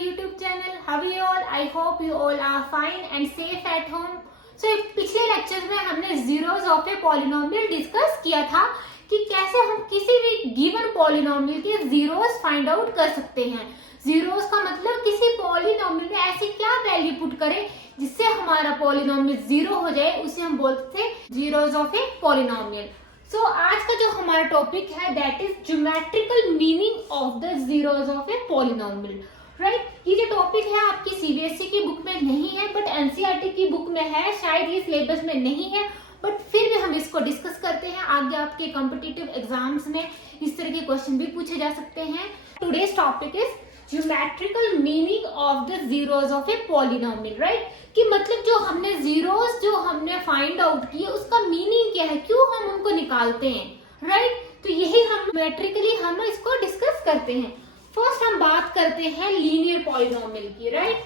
YouTube channel. How are you all? I hope you all are fine and safe at home. So पिछले lecture में हमने zeros of a polynomial discuss किया था कि कैसे हम किसी भी गिवन पॉलिनोमियल के जीरोस फाइंड आउट कर सकते हैं। जीरोस का मतलब किसी पॉलिनोमियल में ऐसी क्या वैल्यू पुट करें जिससे हमारा पॉलिनोमियल जीरो हो जाए, उसे हम बोलते हैं जीरोस ऑफ ए पॉलिनोमियल। सो आज का जो हमारा टॉपिक है that is geometrical meaning of the zeros of a polynomial. Right, ये जो टॉपिक है आपकी सीबीएसई की बुक में नहीं है बट एनसीईआरटी की बुक में है, शायद ये सिलेबस में नहीं है बट फिर भी हम इसको डिस्कस करते हैं। आगे आपके कॉम्पिटिटिव एग्जाम्स में इस तरह के क्वेश्चन भी पूछे जा सकते हैं। Today's topic is geometrical meaning of the zeros of a polynomial. Right, कि मतलब जो हमने जीरोस जो हमने फाइंड आउट किए उसका मीनिंग क्या है, क्यों हम उनको निकालते हैं। राइट, तो यही हम ज्योमेट्रिकली हम इसको डिस्कस करते हैं। फर्स्ट हम बात करते हैं लीनियर पॉलिनोमियल की। राइट,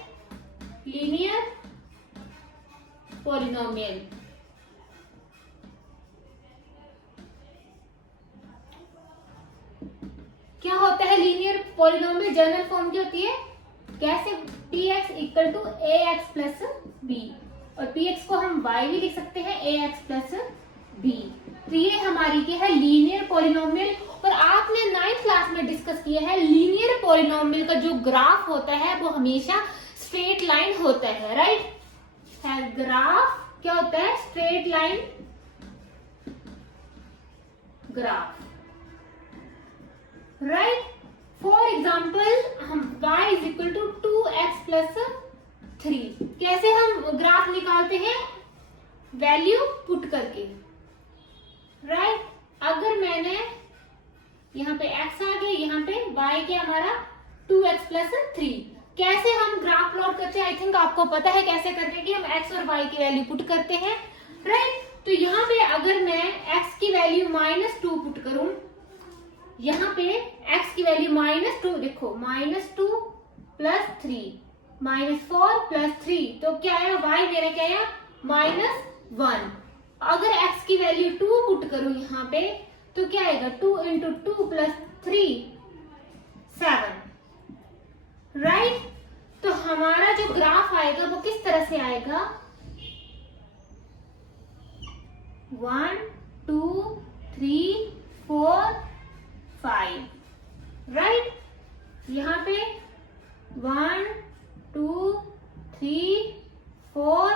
लीनियर पॉलिनोमियल क्या होता है। लीनियर पॉलिनोमियल जनरल फॉर्म की होती है कैसे, px equal to ax plus b, और px को हम y भी लिख सकते हैं ax प्लस b। तो ये हमारी क्या है, लीनियर पॉलिनोमियल। और आपने 9th क्लास में डिस्कस किया है लीनियर पॉलिनोमियल का जो ग्राफ होता है वो हमेशा स्ट्रेट लाइन होता है। राइट, ग्राफ क्या होता है, straight line graph. Right, for example हम y is equal to 2x plus 3 कैसे हम ग्राफ निकालते हैं, वैल्यू पुट करके। राइट, अगर मैंने यहाँ पे x आ गया, यहाँ पे y क्या हमारा 2x प्लस 3, कैसे हम ग्राफ प्लॉट करते हैं। आई थिंक आपको पता है कैसे करते हैं कि हम x और y की वैल्यू पुट करते हैं। राइट, तो यहाँ पे अगर मैं x की वैल्यू -2 पुट करूं, यहाँ पे x की वैल्यू -2, देखो -2 प्लस 3 -4 प्लस 3, तो क्या आया, y मेरा क्या आया -1। अगर x की वैल्यू 2 पुट करूं यहाँ पे तो क्या आएगा, 2 इंटू 2 प्लस 3 7। राइट, तो हमारा जो ग्राफ आएगा वो किस तरह से आएगा, 1 2 3 4 5। राइट, यहाँ पे 1 2 3 4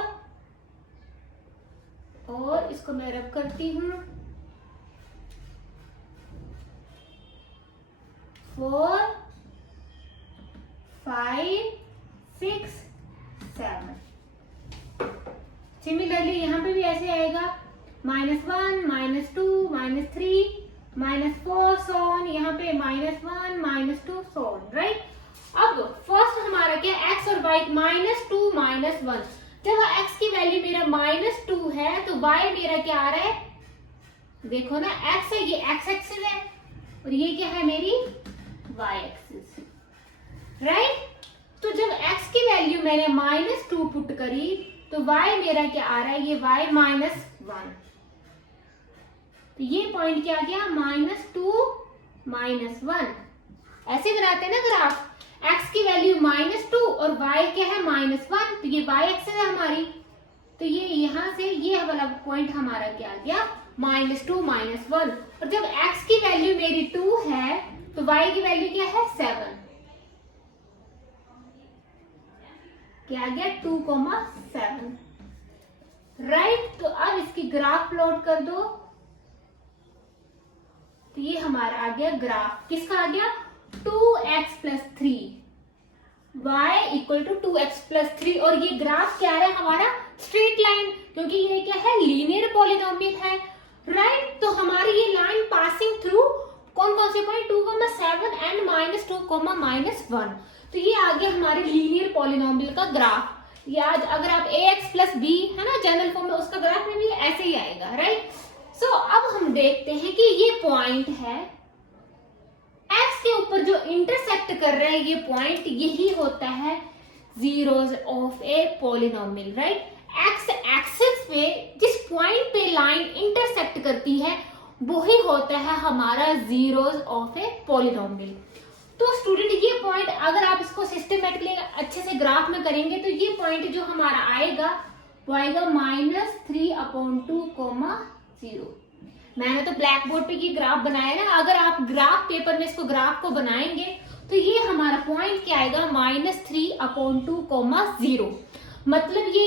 और इसको मैं रब करती हूँ 4 5 6 7। सिमिलरली यहाँ पे भी ऐसे आएगा -1 -2 -3 -4 सोन, यहाँ पे -1 -2 सोन। राइट, अब फर्स्ट हमारा क्या, x और y -2 -1। जब x की वैल्यू मेरा -2 है तो y मेरा क्या आ रहा है, देखो ना x है, ये x एक्सिस है और ये क्या है मेरी y एक्सिस। राइट, तो जब x की वैल्यू मैंने -2 पुट करी तो y मेरा क्या आ रहा है, ये y -1। तो ये पॉइंट क्या गया, -2 -1। ऐसे बनाते हैं ना ग्राफ, x की वैल्यू -2 और y क्या है -1, तो ये y एक्सिस है हमारी। तो ये यहाँ से ये वाला पॉइंट हमारा क्या आ गया, -2 -1। और जब x की वैल्यू मेरी 2 है तो y की वैल्यू क्या है 7, क्या आ गया 2,7। राइट, तो अब इसकी ग्राफ प्लॉट कर दो, तो ये हमारा आ गया ग्राफ, किसका आ गया 2x plus 3, y equal to 2x plus 3। और ये ग्राफ क्या है हमारा, स्ट्रेट लाइन, क्योंकि ये क्या है, लीनियर पॉलिनोमियल है। राइट, तो हमारी ये लाइन पासिंग थ्रू कौन कौन से पॉइंट 2,7 एंड -2, -1। तो ये आ गया हमारे लीनियर पॉलिनोमियल का ग्राफ। याद, अगर आप ax प्लस b है ना जनरल फॉर्म में, उसका ग्राफ में भी ऐसे ही आएगा। राइट, सो अब हम देखते हैं कि ये पॉइंट है x के ऊपर जो इंटरसेक्ट कर रहे हैं, ये पॉइंट यही होता है zeros of a polynomial. Right, x axis पे जिस पॉइंट पे लाइन इंटरसेक्ट करती है वही होता है हमारा जीरोस ऑफ ए पॉलिनोमियल। तो स्टूडेंट ये पॉइंट अगर आप इसको सिस्टमेटिकली अच्छे से ग्राफ में करेंगे तो ये पॉइंट जो हमारा आएगा वो आएगा -3/2, मैंने तो ब्लैक बोर्ड पे ये ग्राफ बनाया ना, अगर आप ग्राफ पेपर में इसको ग्राफ को बनाएंगे तो ये हमारा पॉइंट क्या आएगा -3/2, मतलब ये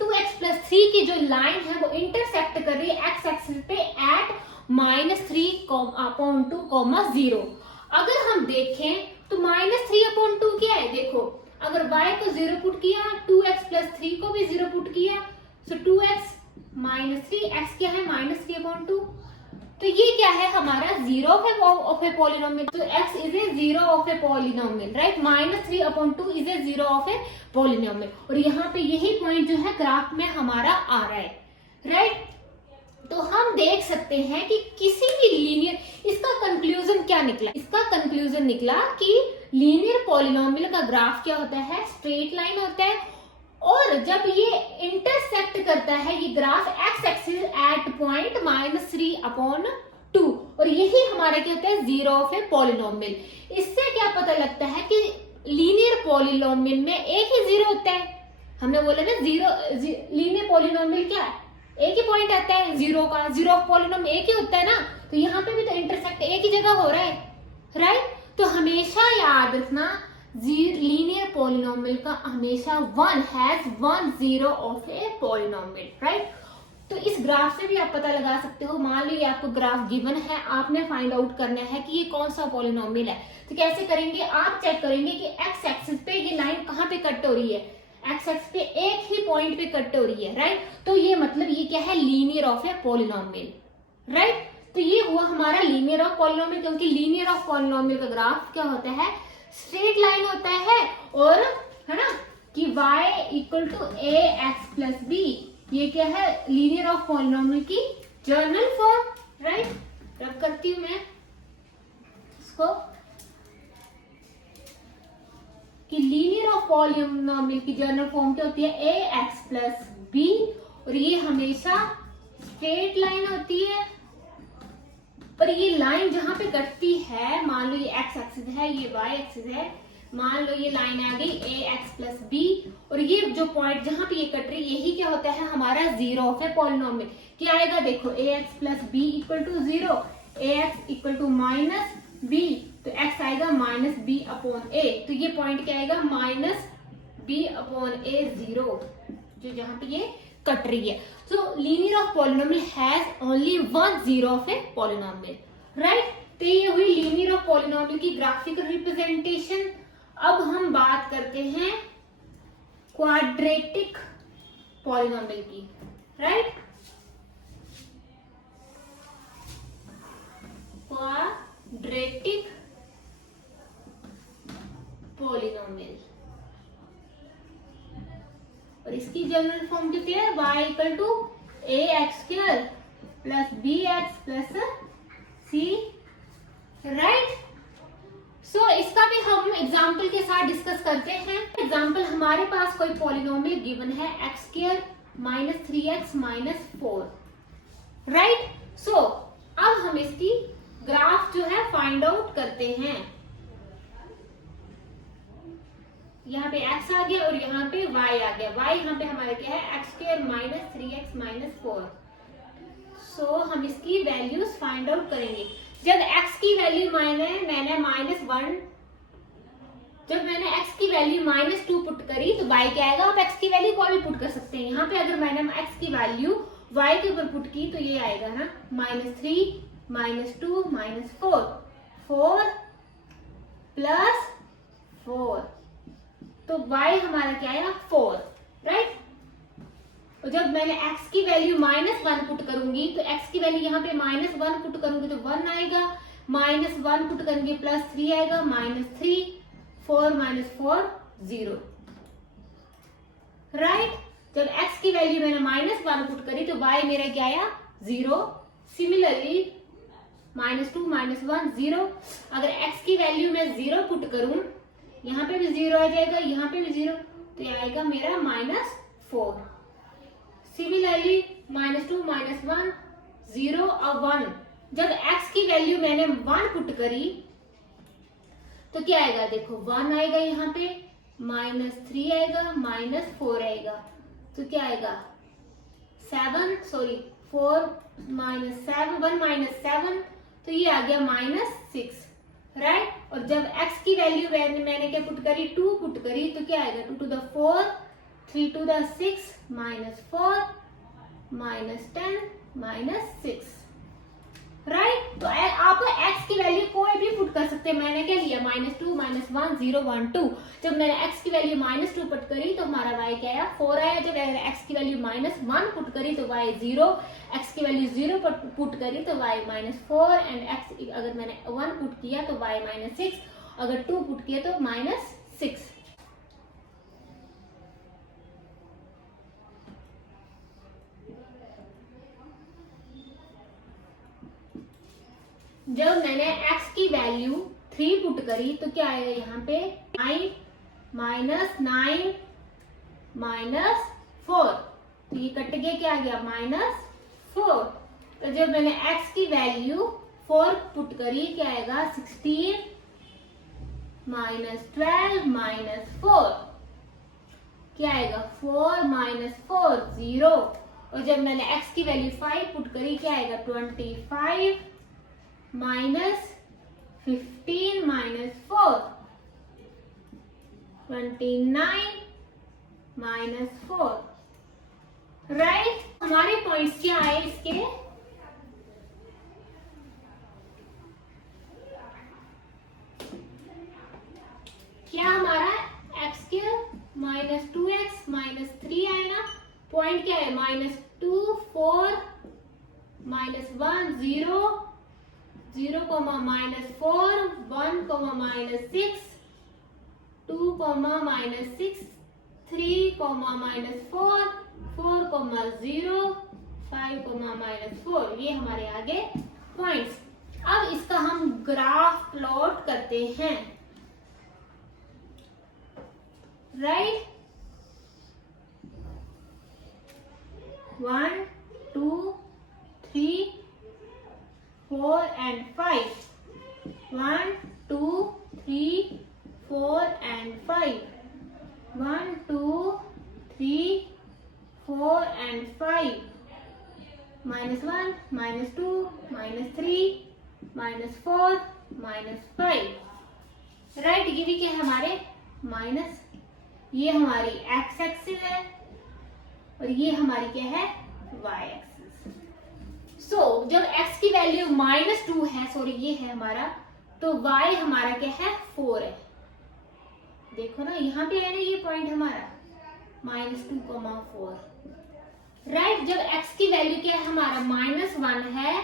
2x+3 की जो लाइन है वो इंटरसेक्ट कर रही है एक्स एक्सिस पे एट -3/2, अगर हम देखें तो -3/2 क्या है, देखो अगर y को 0 पुट किया, 2x+3 को भी 0 पुट किया, तो 2x -3, x क्या है -3/2, तो ये क्या है हमारा जीरो ऑफ ए पॉलिनोमियल, तो x is a zero of a polynomial, right, -3/2 is a zero of a polynomial, और यहाँ पे यही पॉइंट जो है ग्राफ में हमारा आ रहा है, राइट। तो हम देख सकते हैं कि किसी भी लीनियर, इसका कंक्लूजन क्या निकला, इसका कंक्लूजन निकला कि लीनियर पॉलिनोमियल का ग्राफ क्या होता है, स्ट्रेट लाइन होता है, और जब ये इंटरसेक्ट करता है ये graph x axis at point -3/2, और यही हमारा क्या होता है जीरो ऑफ ए पॉलिनोमियल। इससे क्या पता लगता है कि लीनियर पॉलिनोमियल में एक ही जीरो होता है, हमने बोला ना लीनियर पॉलिनोमियल क्या है, एक ही पॉइंट आता है जीरो का, जीरो ऑफ पॉलिनोमियल एक ही होता है ना, तो यहाँ पे भी तो इंटरसेक्ट एक ही जगह हो रहा है, राइट। तो हमेशा याद रखना लीनियर पॉलिनोमियल का हमेशा one has one zero of a polynomial, right. तो इस ग्राफ से भी आप पता लगा सकते हो, मान लीजिए आपको ग्राफ गिवन है, आपने फाइंड आउट करना है कि ये कौन सा पॉलिनोमियल है, तो कैसे करेंगे, आप चेक करेंगे कि एक्स एक्सिस पे ये लाइन कहाँ पे कट हो रही है, एक्स एक्सिस पे एक ही पॉइंट पे कट हो रही है, राइट। तो ये मतलब ये क्या है, linear of a polynomial, right. तो ये हुआ हमारा लीनियर ऑफ पॉलिनोमियल, क्योंकि लीनियर ऑफ पॉलिनोमियल का ग्राफ क्या होता है, स्ट्रेट लाइन होता है, और है ना कि y = ax + b, ये क्या है लीनियर ऑफ पॉलिनोमियल की जर्नल फॉर्म, राइट। रब करती हूं मैं इसको कि लीनियर ऑफ पॉलिनोमियल की जर्नल फॉर्म क्या होती है, ax + b, और ये हमेशा स्ट्रेट लाइन होती है, पर ये लाइन जहां पे कटती है, मान लो ये x एक्सिस है, ये y एक्सिस है, मान लो ये लाइन आ गई ax + b, और ये जो पॉइंट जहां पे ये कट रही है यही क्या होता है हमारा जीरो ऑफ ए पॉलिनोमियल। क्या आएगा देखो, ax + b = 0, ax = -b, तो x आएगा -b/a, तो ये पॉइंट क्या आएगा -b/a 0, जो जहां पे ये कट रही है। So linear of polynomial has only one zero of a polynomial, right? तो ये हुई linear of polynomial की ग्राफिकल रिप्रेजेंटेशन। अब हम बात करते हैं क्वाड्रेटिक पॉलिनोमियल की, राइट। क्वाड्रेटिक पॉलिनोमियल, और इसकी जनरल फॉर्म कितनी है, y = ax² + bx + c, right. सो इसका भी हम एग्जांपल के साथ डिस्कस करते हैं। एग्जांपल, हमारे पास कोई पॉलिनोमियल गिवन है x² - 3x - 4, राइट। सो अब हम इसकी ग्राफ जो है फाइंड आउट करते हैं। यहाँ पे x आ गया और यहाँ पे y आ गया, y यहाँ पे हमारा क्या है, x² - 3x - 4। सो हम इसकी वैल्यूज फाइंड आउट करेंगे। जब x की वैल्यू मैंने -1, जब मैंने x की वैल्यू -2 पुट करी तो y क्या आएगा, आप x की वैल्यू कोई भी पुट कर सकते हैं। यहाँ पे अगर मैंने x की वैल्यू y के ऊपर पुट की तो ये आएगा ना -3 - 2 - 4, 4 + 4, तो y हमारा क्या आएगा 4, राइट। और जब मैंने x की वैल्यू -1 पुट करूंगी तो x की वैल्यू यहाँ पे -1 पुट करूंगी तो 1 आएगा, -1 पुट करेंगे +3 आएगा, -3, 4 - 4 0, राइट। जब x की वैल्यू मैंने -1 पुट करी तो y मेरा क्या आया 0। सिमिलरली -2 - 1 0, अगर x की वैल्यू मैं 0 पुट करूं, यहाँ पे भी 0 आ जाएगा, यहाँ पे भी 0, तो ये आएगा मेरा -4। सिमिलरली -2 - 1 0 और 1, जब x की वैल्यू मैंने 1 पुट करी तो क्या आएगा, देखो 1 आएगा यहाँ पे, -3 आएगा, -4 आएगा, तो क्या आएगा 4 -7, 1 -7, तो ये आ गया -6, राइट। और जब x की वैल्यू मैंने क्या पुट करी, 2 पुट करी, तो क्या आएगा 2 to the 4, 3 to the 6, -4, -10, -6, right. तो आप x की वैल्यू कोई भी पुट कर सकते हैं। मैंने क्या लिया, -2, -1, 0, 1, 2। जब मैंने x की वैल्यू -2 पुट करी तो हमारा y क्या आया, 4 आया। जब x की वैल्यू -1 पुट करी तो y 0, x की वैल्यू 0 पुट करी तो y -4, एंड x अगर मैंने 1 पुट किया तो y -6, अगर 2 पुट किया तो -6। जब मैंने x की वैल्यू 3 पुट करी तो क्या आएगा यहाँ पे, 9, -9, -4, तो ये कट गया, क्या आ गया -4। तो जब मैंने x की वैल्यू 4 पुट करी, क्या आएगा 16, -12, -4, क्या आएगा 4, -4, 0। और जब मैंने x की वैल्यू 5 पुट करी, क्या आएगा 25, -15, -4, 29, -4, राइट। हमारे पॉइंट्स क्या आए इसके, क्या हमारा x के -2x, -3 आए ना। पॉइंट क्या है, -2, 4, -1, 0, 0, -4, 1, -6, 2, -6, 3, -4, 4, 0, 5, -4, ये हमारे आगे पॉइंट्स। अब इसका हम ग्राफ प्लॉट करते हैं, right. 1, 2, 3, 4 and 5, 1, 2, 3, 4 and 5, 1, 2, 3, 4 and 5, -1, -2, -3, -4, -5, right. ये भी क्या है हमारे माइनस, ये हमारी x एक्सिस है और ये हमारी क्या है y एक्सिस। सो जब x की वैल्यू -2 है, सॉरी ये है हमारा, तो y हमारा क्या है 4 है। देखो ना यहाँ पे है ना ये पॉइंट हमारा -2, 4, राइट। जब x की वैल्यू क्या है हमारा -1 है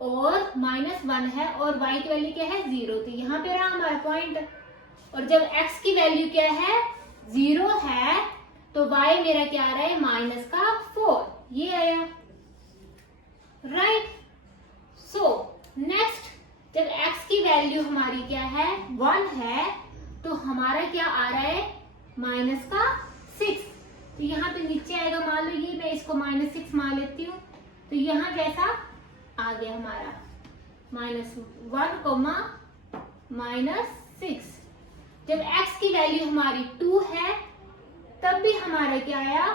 और -1 है और y की वैल्यू क्या है 0, तो यहाँ पे रहा हमारा पॉइंट। और जब x की वैल्यू क्या है 0 है तो y मेरा क्या आ रहा है -4, ये आया, राइट। सो नेक्स्ट, जब x की वैल्यू हमारी क्या है 1 है तो हमारा क्या आ रहा है -6, तो यहाँ पे नीचे आएगा, मान लो ये मैं इसको -6 मान लेती हूँ, तो यहाँ जैसा आ गया हमारा -1, -6। जब x की वैल्यू हमारी 2 है तब भी हमारा क्या आया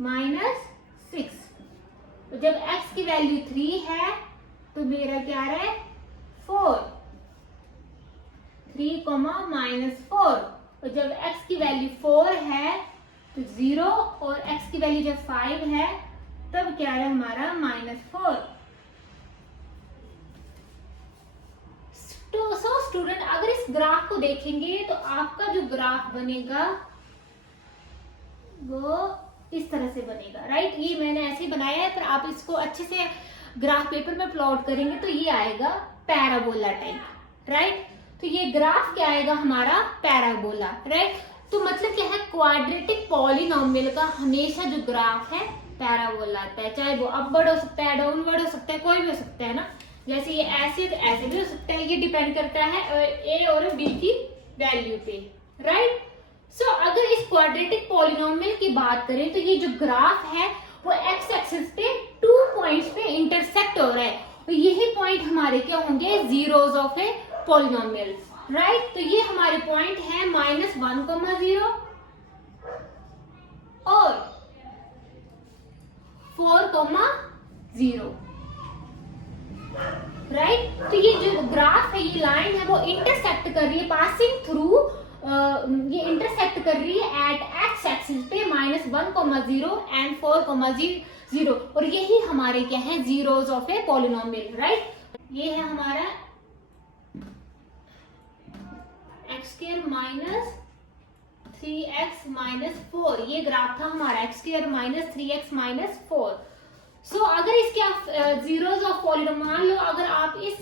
-6। तो जब x की वैल्यू 3 है तो मेरा क्या आ रहा है 4, 3, -4। और जब x की वैल्यू 4 है तो 0 और x की वैल्यू जब 5 है तब क्या है हमारा -4। तो स्टूडेंट अगर इस ग्राफ को देखेंगे तो आपका जो ग्राफ बनेगा वो इस तरह से बनेगा, राइट। ये मैंने ऐसे ही बनाया है, पर आप इसको अच्छे से ग्राफ पेपर में प्लॉट करेंगे तो ये आएगा पैराबोला टाइप, राइट। तो ये ग्राफ क्या आएगा हमारा पैराबोला, राइट। तो मतलब क्या है, क्वाड्रेटिक पॉलिनोमियल का हमेशा जो ग्राफ है पैराबोला आता है, चाहे वो अपवर्ड हो सकता है, डाउनवर्ड हो सकता है, कोई भी हो सकता है ना। जैसे ये ऐसे तो ऐसे भी हो सकता है, ये डिपेंड करता है ए और बी की वैल्यू पे, राइट। सो अगर इस क्वाड्रेटिक पॉलिनोमियल की बात करें तो ये जो ग्राफ है वो एक्स एक्सिस पे 2 पॉइंट्स पे इंटरसेक्ट हो रहा है, और यही पॉइंट हमारे क्या होंगे zeros of a polynomial, right. तो ये हमारे पॉइंट है -1,0 और 4,0, राइट। तो ये जो ग्राफ है, ये लाइन है, वो इंटरसेक्ट कर रही है, पासिंग थ्रू, ये इंटरसेक्ट कर रही है एट एक्स एक्सिस पे -1,0 एंड 4,0, और यही हमारे क्या है, zeros of a polynomial, right. ये है हमारा x² - 3x - 4, ये ग्राफ था हमारा x² - 3x - 4। सो अगर इसके आप जीरोस ऑफ पॉलिनोमियल, मान लो अगर आप इस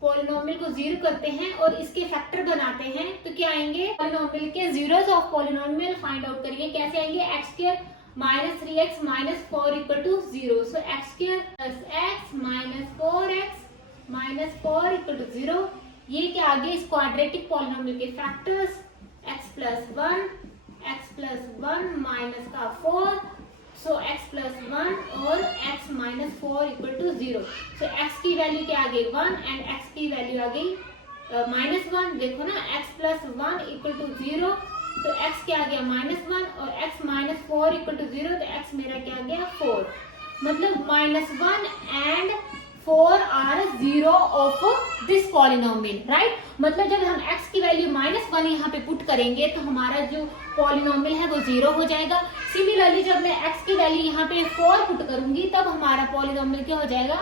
पॉलिनोमियल को 0 करते हैं और इसके फैक्टर बनाते हैं तो क्या आएंगे, पॉलिनोमियल के zeros of polynomial find out करिए, कैसे आएंगे, x² - 3x - 4 = 0, सो x² + x - 4x - 4 = 0। ये क्या आगे इस क्वाड्रेटिक पॉलिनोमियल के फैक्टर्स, x + 1 माइनस का 4, सो x + 1 और x - 4 = 0। सो x की वैल्यू क्या आ गई 1 एंड x की वैल्यू आ गई -1। देखो ना, x + 1 = 0, तो x क्या आ गया -1 और x - 4 = 0, तो x मेरा क्या आ गया 4। मतलब -1 and 4 are 0 of this polynomial, right. मतलब जब हम x की वैल्यू -1 यहाँ पे पुट करेंगे तो हमारा जो पॉलिनोमियल है वो 0 हो जाएगा। सिमिलरली जब मैं x की वैल्यू यहाँ पे 4 पुट करूंगी तब हमारा पॉलिनोमियल क्या हो जाएगा,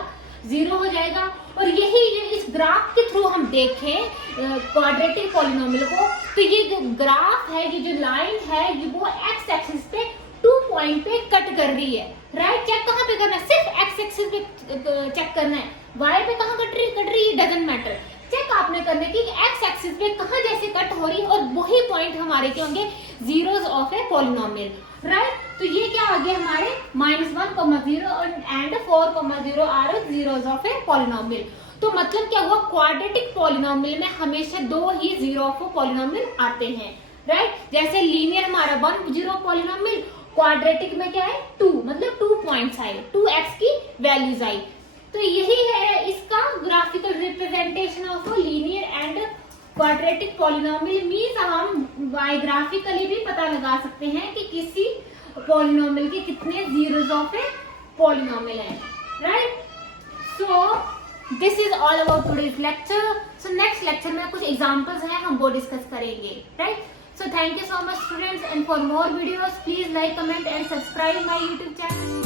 0 हो जाएगा। और यही इस ग्राफ के थ्रू हम देखें क्वाड्रेटिक पॉलिनोमियल को, तो ये जो ग्राफ है, ये जो लाइन है, ये वो x एक्सिस पे 2 पॉइंट पे कट कर रही है, राइट। चेक कहाँ पे करना है, सिर्फ x एक्सिस पे चेक करना है, y पे कहाँ कट रही है डजंट मैटर। चेक आपने करना है कि x एक्सिस पे कहाँ जैसे कट हो रही है, और वही पॉइंट हमारे क्या होंगे, zeros of a polynomial, right. तो ये क्या आ गया हमारे -1,0 and 4,0 are zeros of a polynomial. तो मतलब क्या हुआ, क्वाड्रेटिक पॉलिनोमियल में हमेशा 2 ही जीरो ऑफ पॉलिनोमियल आते हैं, राइट। जैसे लीनियर हमारा 1 जीरो पॉलिनोमियल, क्वाड्रेटिक में क्या है 2, मतलब 2 पॉइंट्स आए, 2x की वैल्यूज आई। तो यही है इसका graphical representation of linear and quadratic polynomial. Means हम ग्राफिकली भी पता लगा सकते हैं कि किसी पॉलिनोमियल के कितने जीरोस ऑफ ए पॉलिनोमियल है, right. So this is all about today's lecture. So next lecture में कुछ एग्जांपल्स हैं, हम वो डिस्कस करेंगे, right. So thank you so much students, and for more videos please like, comment and subscribe my YouTube channel.